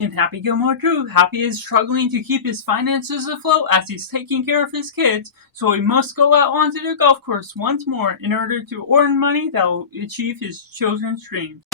In Happy Gilmore 2, Happy is struggling to keep his finances afloat as he's taking care of his kids, so he must go out onto the golf course once more in order to earn money that will achieve his children's dreams.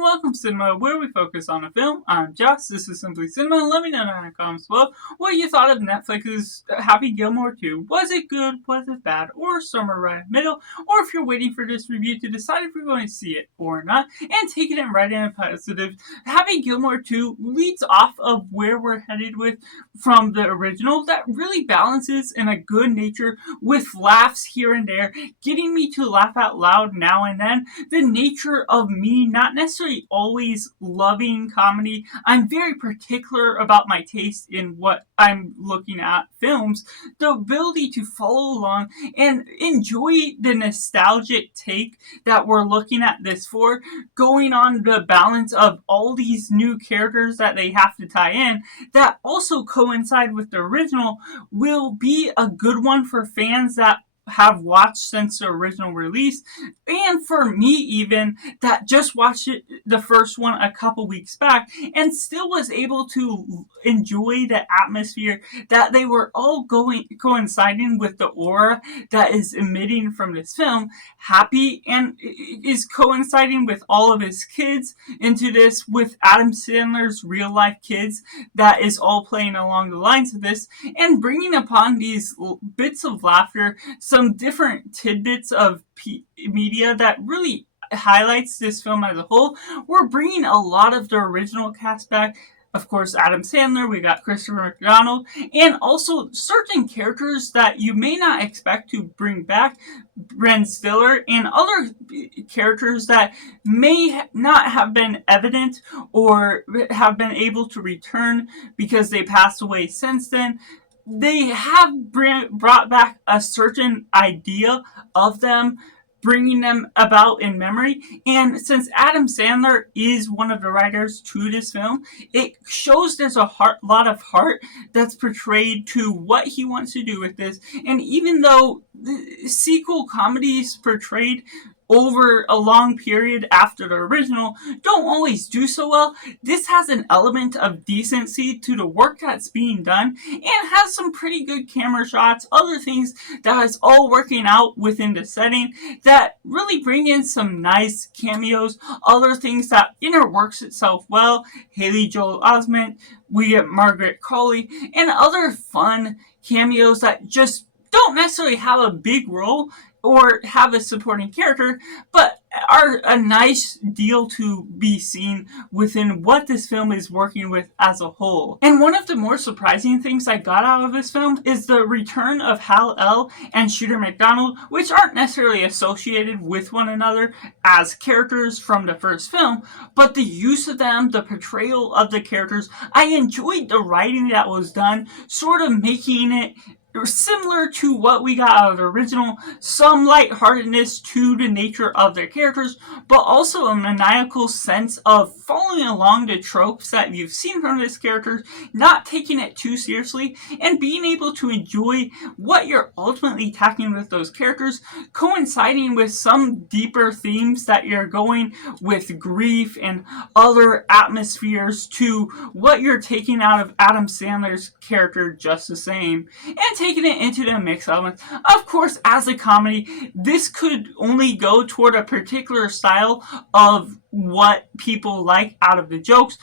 Welcome Cinema, where we focus on a film. I'm Josh, this is Simply Cinema. Let me know down in the comments below what you thought of Netflix's Happy Gilmore 2. Was it good, was it bad, or somewhere right in the middle? Or if you're waiting for this review to decide if you're going to see it or not, and taking it right in a positive. Happy Gilmore 2 leads off of where we're headed with from the original that really balances in a good nature with laughs here and there, getting me to laugh out loud now and then. The nature of me not necessarily always loving comedy. I'm very particular about my taste in what I'm looking at films. The ability to follow along and enjoy the nostalgic take that we're looking at this for, going on the balance of all these new characters that they have to tie in that also coincide with the original, will be a good one for fans that have watched since the original release, and for me even that just watched it, the first one a couple weeks back, and still was able to enjoy the atmosphere that they were all coinciding with the aura that is emitting from this film. Happy and is coinciding with all of his kids into this, with Adam Sandler's real life kids that is all playing along the lines of this, and bringing upon these bits of laughter, some different tidbits of media that really highlights this film as a whole. We're bringing a lot of the original cast back. Of course, Adam Sandler, we got Christopher McDonald, and also certain characters that you may not expect to bring back, Bren Stiller, and other characters that may not have been evident or have been able to return because they passed away since then. They have brought back a certain idea of them, bringing them about in memory. And since Adam Sandler is one of the writers to this film, it shows there's a lot of heart that's portrayed to what he wants to do with this. And even though the sequel comedies portrayed over a long period after the original don't always do so well, this has an element of decency to the work that's being done and has some pretty good camera shots, other things that is all working out within the setting that really bring in some nice cameos, other things that interworks itself well. Haley Joel Osment, we get Margaret Qualley, and other fun cameos that just don't necessarily have a big role or have a supporting character, but are a nice deal to be seen within what this film is working with as a whole. And one of the more surprising things I got out of this film is the return of Hal L and Shooter McDonald, which aren't necessarily associated with one another as characters from the first film, but the use of them, the portrayal of the characters, I enjoyed the writing that was done, sort of making it similar to what we got out of the original, some lightheartedness to the nature of their characters, but also a maniacal sense of following along the tropes that you've seen from this character, not taking it too seriously, and being able to enjoy what you're ultimately tackling with those characters, coinciding with some deeper themes that you're going with grief and other atmospheres to what you're taking out of Adam Sandler's character just the same, and taking it into the mix elements. Of course, as a comedy, this could only go toward a particular style of what people like out of the jokes.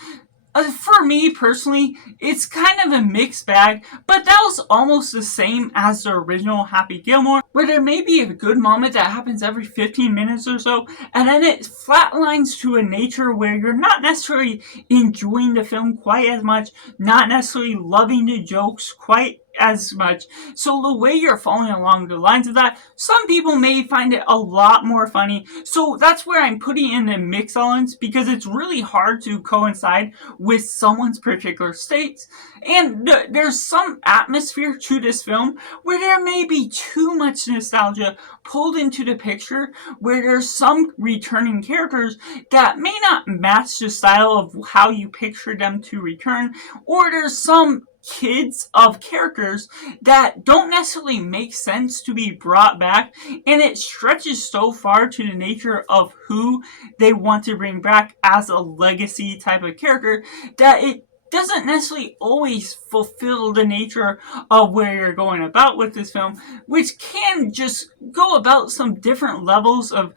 For me personally, it's kind of a mixed bag, but that was almost the same as the original Happy Gilmore, where there may be a good moment that happens every 15 minutes or so, and then it flatlines to a nature where you're not necessarily enjoying the film quite as much, not necessarily loving the jokes quite as much. So the way you're following along the lines of that, some people may find it a lot more funny. So that's where I'm putting in the mix elements, because it's really hard to coincide with someone's particular states. And there's some atmosphere to this film where there may be too much nostalgia pulled into the picture, where there's some returning characters that may not match the style of how you picture them to return, or there's some kids of characters that don't necessarily make sense to be brought back, and it stretches so far to the nature of who they want to bring back as a legacy type of character that it doesn't necessarily always fulfill the nature of where you're going about with this film, which can just go about some different levels of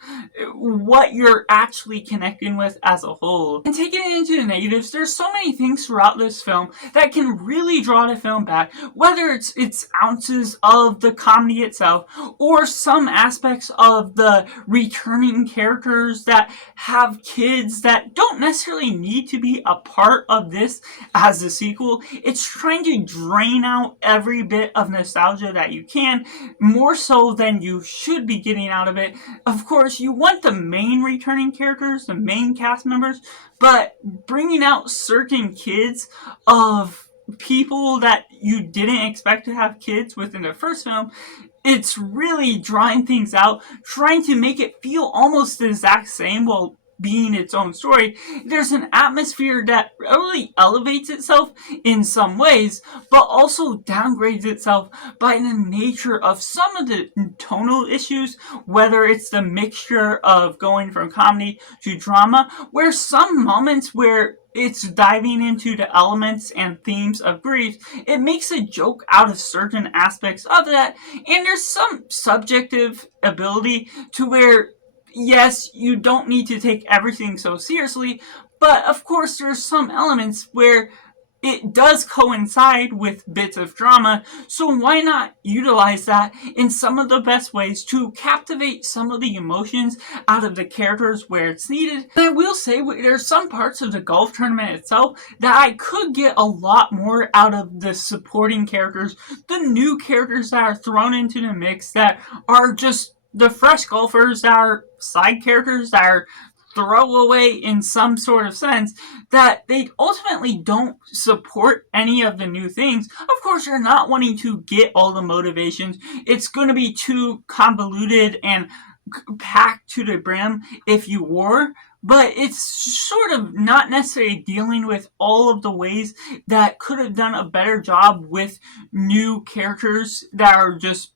what you're actually connecting with as a whole. And taking it into the negatives, there's so many things throughout this film that can really draw the film back, whether it's ounces of the comedy itself, or some aspects of the returning characters that have kids that don't necessarily need to be a part of this as a sequel. It's trying to drain out every bit of nostalgia that you can, more so than you should be getting out of it. Of course, you want the main returning characters, the main cast members, but bringing out certain kids of people that you didn't expect to have kids within the first film, it's really drawing things out, trying to make it feel almost the exact same while being its own story. There's an atmosphere that really elevates itself in some ways, but also downgrades itself by the nature of some of the tonal issues, whether it's the mixture of going from comedy to drama, where some moments where it's diving into the elements and themes of grief, it makes a joke out of certain aspects of that, and there's some subjective ability to where yes, you don't need to take everything so seriously, but of course there's some elements where it does coincide with bits of drama, so why not utilize that in some of the best ways to captivate some of the emotions out of the characters where it's needed. And I will say, there's some parts of the golf tournament itself that I could get a lot more out of the supporting characters, the new characters that are thrown into the mix that are just the fresh golfers that are side characters that are throwaway in some sort of sense, that they ultimately don't support any of the new things. Of course, you're not wanting to get all the motivations. It's going to be too convoluted and packed to the brim if you were, but it's sort of not necessarily dealing with all of the ways that could have done a better job with new characters that are just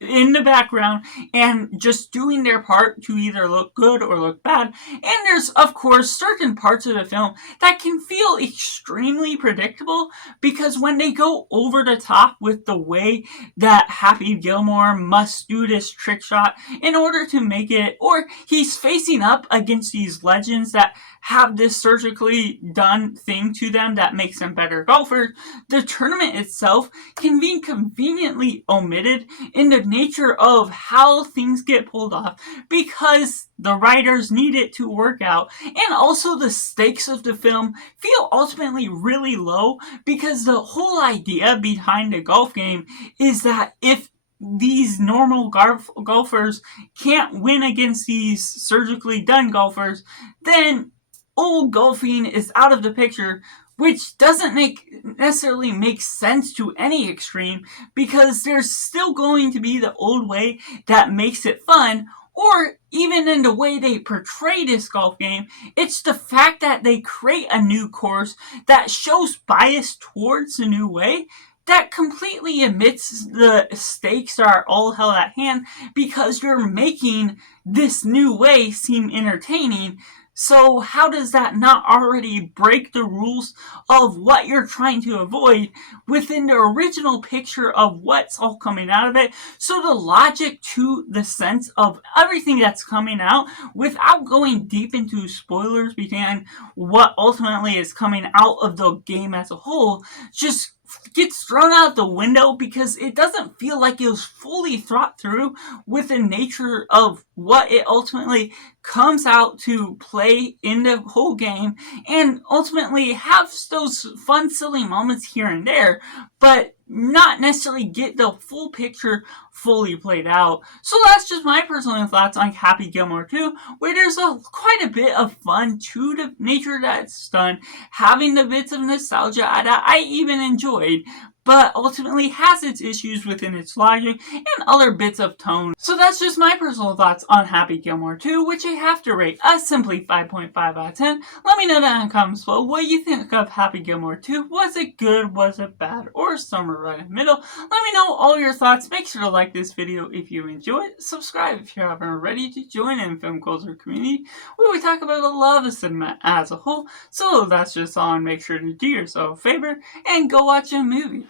in the background and just doing their part to either look good or look bad. And there's, of course, certain parts of the film that can feel extremely predictable because when they go over the top with the way that Happy Gilmore must do this trick shot in order to make it, or he's facing up against these legends that have this surgically done thing to them that makes them better golfers, the tournament itself can be conveniently omitted in the nature of how things get pulled off because the writers need it to work out, and also the stakes of the film feel ultimately really low because the whole idea behind the golf game is that if these normal golfers can't win against these surgically done golfers, then old golfing is out of the picture, which doesn't necessarily make sense to any extreme because there's still going to be the old way that makes it fun, or even in the way they portray this golf game, it's the fact that they create a new course that shows bias towards the new way that completely omits the stakes that are all held at hand because you're making this new way seem entertaining. So how does that not already break the rules of what you're trying to avoid within the original picture of what's all coming out of it? So the logic to the sense of everything that's coming out, without going deep into spoilers behind what ultimately is coming out of the game as a whole, just gets thrown out the window because it doesn't feel like it was fully thought through with the nature of what it ultimately comes out to play in the whole game, and ultimately have those fun, silly moments here and there, but not necessarily get the full picture fully played out. So that's just my personal thoughts on Happy Gilmore 2, where there's quite a bit of fun to the nature that's done, having the bits of nostalgia that I even enjoyed, but ultimately has its issues within its logic and other bits of tone. So that's just my personal thoughts on Happy Gilmore 2, which I have to rate a simply 5.5 out of 10. Let me know down in the comments below what you think of Happy Gilmore 2. Was it good? Was it bad? Or somewhere right in the middle? Let me know all your thoughts. Make sure to like this video if you enjoy it. Subscribe if you haven't already to join in film culture community where we talk about the love of cinema as a whole. So that's just all, and make sure to do yourself a favor and go watch a movie.